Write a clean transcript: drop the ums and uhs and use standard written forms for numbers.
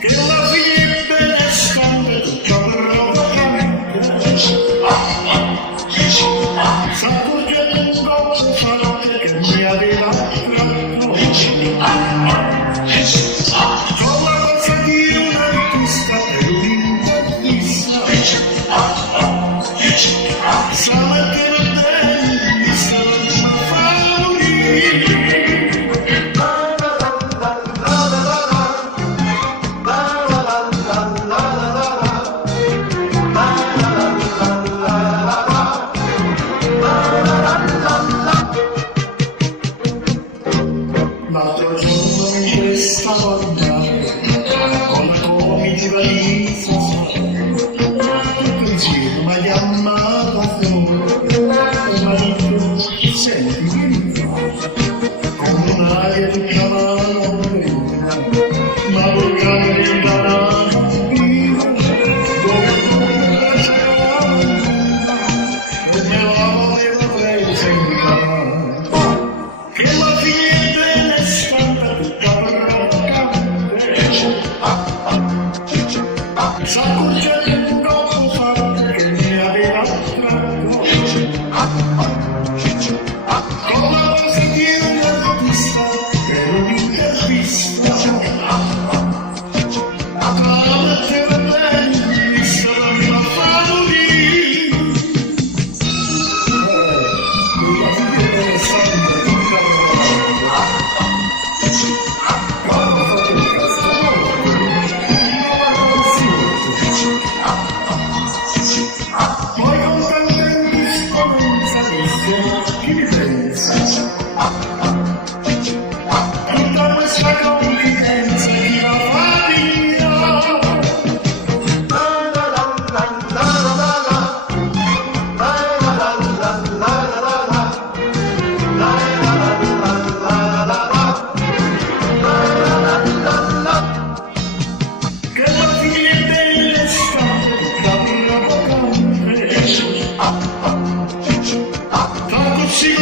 che la figlia è benestante tutta provocamente s'accorge d'un colpo farò che mi aveva tratto con la forza di un artista per un'intervista stamattina bene mi stava favorire. L'altro giorno in questa donna con la comitiva di tutto insieme mi ha chiamato a fuoco e mi ha detto senti vieni qua con un'aria tutta manovra ma volgare del danaro dove c'era e me la voleva presa in mano che la figlia s'accorge d'un colpo forte che mi aveva attratto con la voce di un artista per un'intervista stamattina bene mi stava favorire la figlia interessante tutta quando ho fatto il castello poi con tanta indisponenza disse chi mi pensa tutta questa confidenza chi la fa via che la figlia è bella tanto si